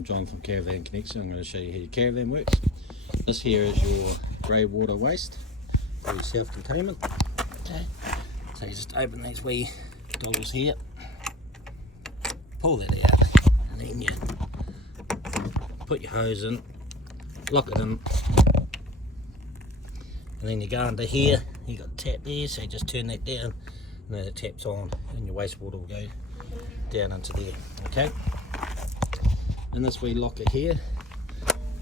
I'm John from Caravan Connection. I'm going to show you how your caravan works. This here is your grey water waste for your self-containment. Okay, so you just open these wee doors here, pull that out, and then you put your hose in, lock it in, and then you go under here. You got the tap there, so you just turn that down, and then it taps on, and your wastewater will go down into there. Okay. And this wee locker here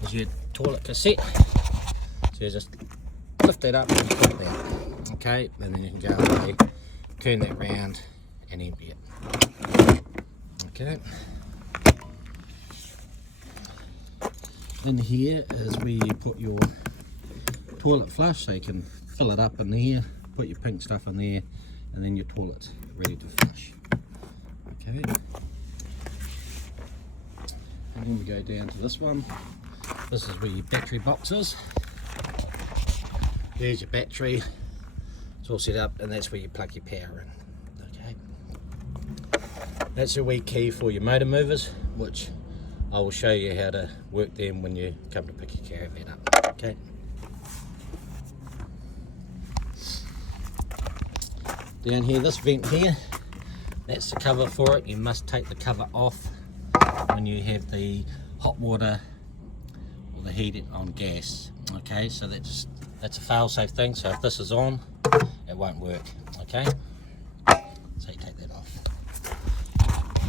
is your toilet cassette. So you just lift that up and put it there. Okay, and then you can go away, turn that round and empty it. Okay. In here is where you put your toilet flush, so you can fill it up in there, put your pink stuff in there, and then your toilet's ready to flush. Okay. And then we go down to this one. This is where your battery box is. There's your battery. It's all set up, and that's where you plug your power in. Okay. That's your wee key for your motor movers, which I will show you how to work them when you come to pick your caravan up. Okay. Down here, this vent here, that's the cover for it. You must take the cover off when you have the hot water or the heat on gas. Okay, so that's a fail-safe thing. So if this is on, it won't work. Okay, so you take that off.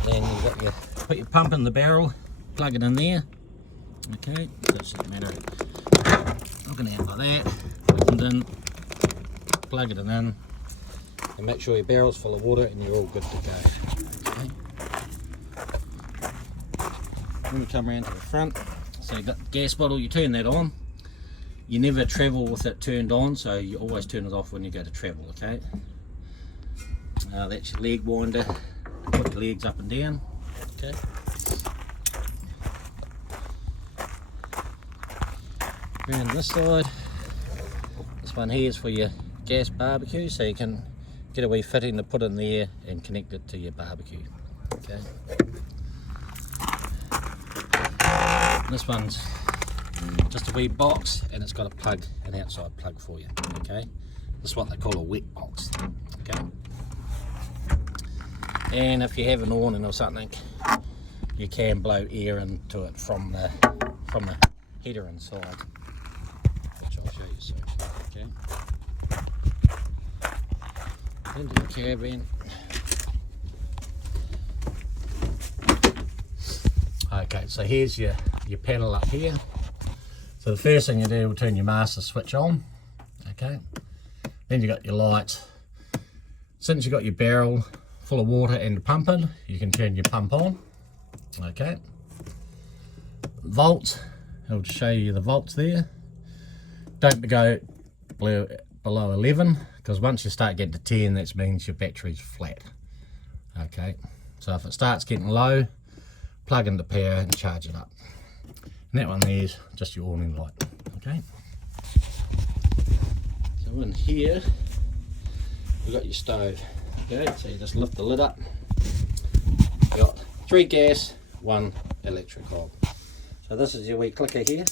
Then you've got your put your pump in the barrel, plug it in there. Okay, so it's just a matter of looking out like that, putting it in, plug it in, and make sure your barrel's full of water, and you're all good to go. Okay. When we come around to the front, so you've got the gas bottle, you turn that on. You never travel with it turned on, so you always turn it off when you go to travel, okay? That's your leg winder, put your legs up and down, okay? Around this side, this one here is for your gas barbecue, so you can get a wee fitting to put in there and connect it to your barbecue, okay? This one's just a wee box, and it's got a plug, an outside plug for you. Okay, this is what they call a wet box. Okay, and if you have an awning or something, you can blow air into it from the heater inside, which I'll show you soon. Okay, into the caravan. Okay, so here's your panel up here. So the first thing you do will turn your master switch on. Okay, then you got your lights. Since you got your barrel full of water and pumping, you can turn your pump on. Okay, volts, it'll show you the volts there. Don't go below 11, because once you start getting to 10, that means your battery's flat. Okay, so if it starts getting low, plug into power and charge it up. And that one there's just your awning light. Okay. So in here we've got your stove. Okay, so you just lift the lid up. You've got 3 gas, 1 electric hob. So this is your wee clicker here.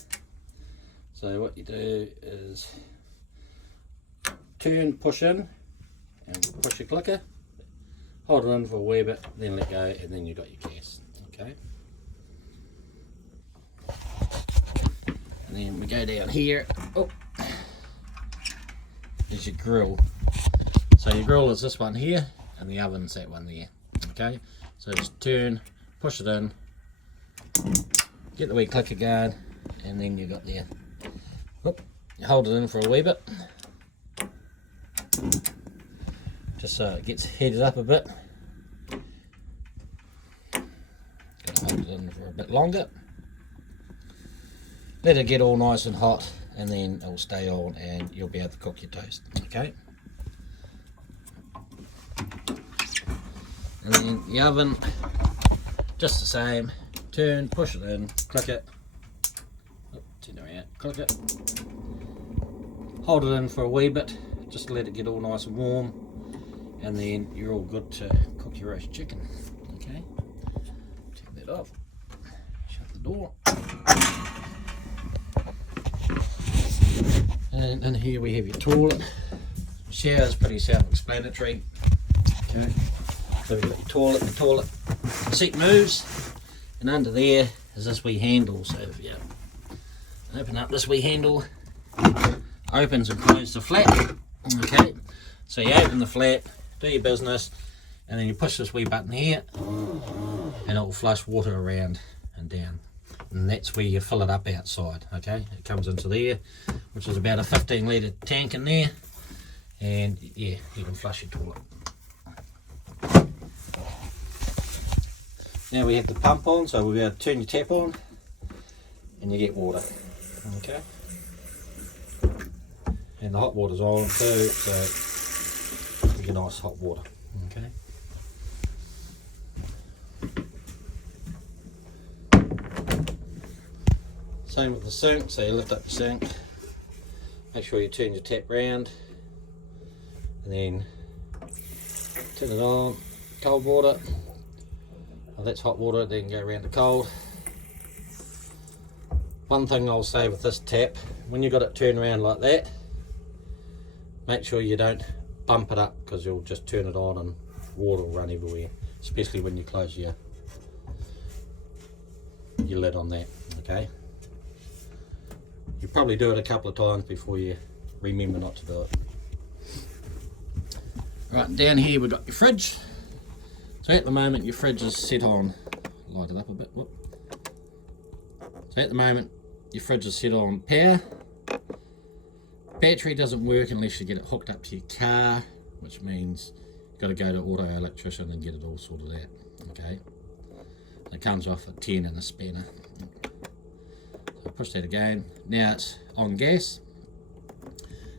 So what you do is turn, push in, and push your clicker. Hold it in for a wee bit, then let go, and then you've got your gas. Okay. And then we go down here. Oh, there's your grill. So your grill is this one here, and the oven's that one there. Okay, so just turn, push it in, get the wee clicker going, and then you've got there. Oh, you hold it in for a wee bit, just so it gets heated up a bit. Gotta hold it in for a bit longer. Let it get all nice and hot, and then it will stay on, and you'll be able to cook your toast. Okay. And then the oven, just the same. Turn, push it in, click it. Oh, turn it around, click it. Hold it in for a wee bit, just to let it get all nice and warm, and then you're all good to cook your roast chicken. Okay. Turn that off. Shut the door. And in here we have your toilet. Shower is pretty self-explanatory. Okay, so we've got your toilet seat moves, and under there is this wee handle. So if you open up this wee handle, opens and closes the flap. Okay, so you open the flap, do your business, and then you push this wee button here, and it will flush water around and down. And that's where you fill it up outside. Okay, it comes into there, which is about a 15-litre tank in there, and yeah, you can flush your toilet. Now we have the pump on, so we'll be able to turn your tap on and you get water. Okay, and the hot water's on too, so you get nice hot water. Okay. Same with the sink, so you lift up the sink, make sure you turn your tap round, and then turn it on, cold water. Well, that's hot water, then go around to cold. One thing I'll say with this tap, when you've got it turned around like that, make sure you don't bump it up, because you'll just turn it on and water will run everywhere, especially when you close your lid on that. Okay, you probably do it a couple of times before you remember not to do it. Right, down here we've got your fridge. So at the moment your fridge is set on, light it up a bit, whoop. So at the moment your fridge is set on power. Battery doesn't work unless you get it hooked up to your car, which means you've got to go to auto electrician and get it all sorted out. Okay, and it comes off a 10 and a spanner. So push that again. Now it's on gas.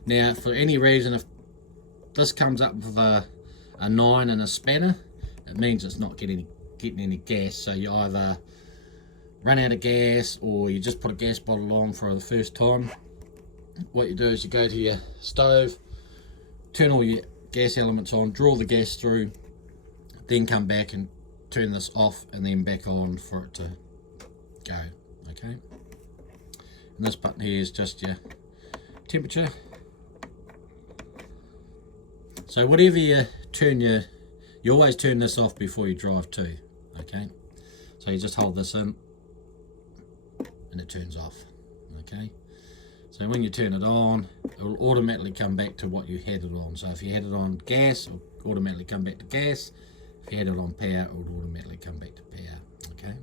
Now for any reason, if this comes up with a 9 and a spanner, it means it's not getting any gas. So you either run out of gas or you just put a gas bottle on for the first time. What you do is you go to your stove, turn all your gas elements on, draw the gas through, then come back and turn this off and then back on for it to go. Okay, and this button here is just your temperature. So whatever you turn you always turn this off before you drive too. Okay, so you just hold this in and it turns off. Okay, so when you turn it on, it will automatically come back to what you had it on. So if you had it on gas, it will automatically come back to gas. If you had it on power, it will automatically come back to power. Okay.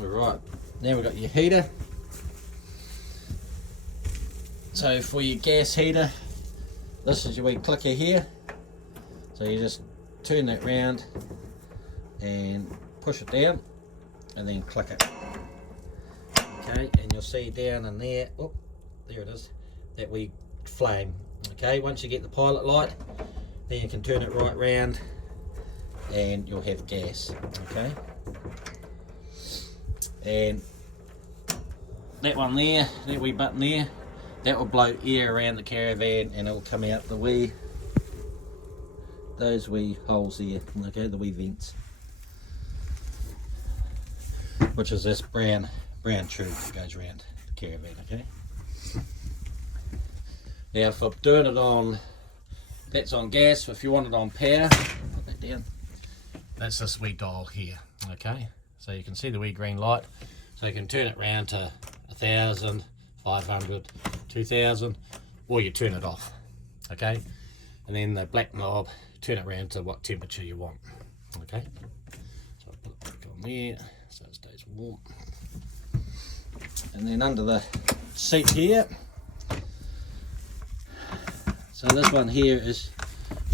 Alright, now we've got your heater. So for your gas heater, this is your wee clicker here. So you just turn that round and push it down and then click it. Okay, and you'll see down in there, oh, there it is, that wee flame. Okay, once you get the pilot light, then you can turn it right round and you'll have gas. Okay, and that one there, that wee button there, that will blow air around the caravan and it will come out the wee, those wee holes here. Okay, the wee vents, which is this brown tube that goes around the caravan. Okay, now for doing it on, that's on gas. If you want it on power, put that down, that's this wee dial here. Okay, so you can see the wee green light, so you can turn it round to 1,000, 500, 2,000, or you turn it off. Okay, and then the black knob, turn it round to what temperature you want. Okay, so I'll put it back on there so it stays warm. And then under the seat here, so this one here is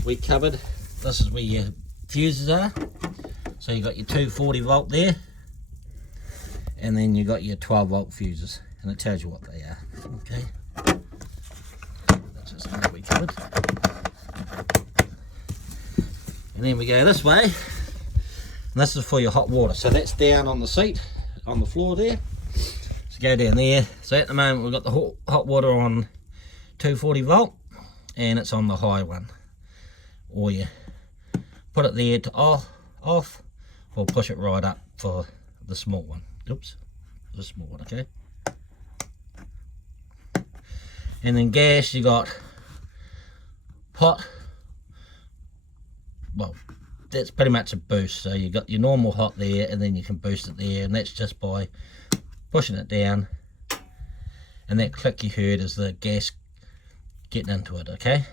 we covered, this is where your fuses are. So you got your 240 volt there, and then you got your 12 volt fuses, and it tells you what they are. Okay, that's just how we covered. And then we go this way, and this is for your hot water. So that's down on the seat, on the floor there. So go down there. So at the moment we've got the hot water on 240 volt, and it's on the high one, or you put it there to off, or push it right up for the small one. Oops, the small one, okay? And then gas, you got hot, well, that's pretty much a boost. So you got your normal hot there, and then you can boost it there, and that's just by pushing it down, and that click you heard is the gas getting into it, okay?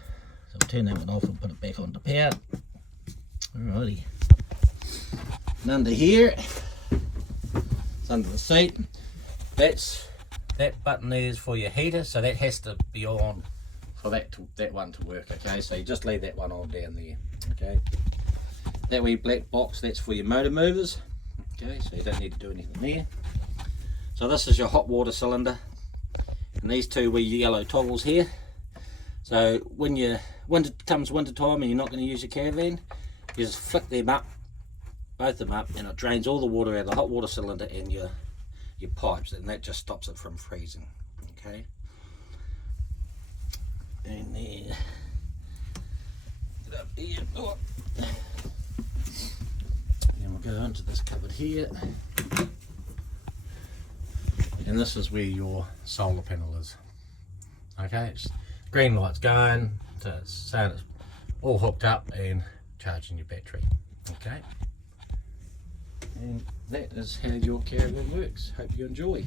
So I'll turn that one off and put it back onto power. Alrighty. And under here, it's under the seat. That button there is for your heater, so that has to be on for that one to work, okay? So you just leave that one on down there, okay? That wee black box, that's for your motor movers, okay? So you don't need to do anything there. So this is your hot water cylinder, and these two wee yellow toggles here. So when comes winter time and you're not going to use your caravan, you just flick them up, both of them up, and it drains all the water out of the hot water cylinder and your pipes, and that just stops it from freezing, okay? And then get up here. Oh. Then we'll go into this cupboard here, and this is where your solar panel is, okay? It's green light's going, so it's saying it's all hooked up and charging your battery, okay? And that is how your caravan works. Hope you enjoy.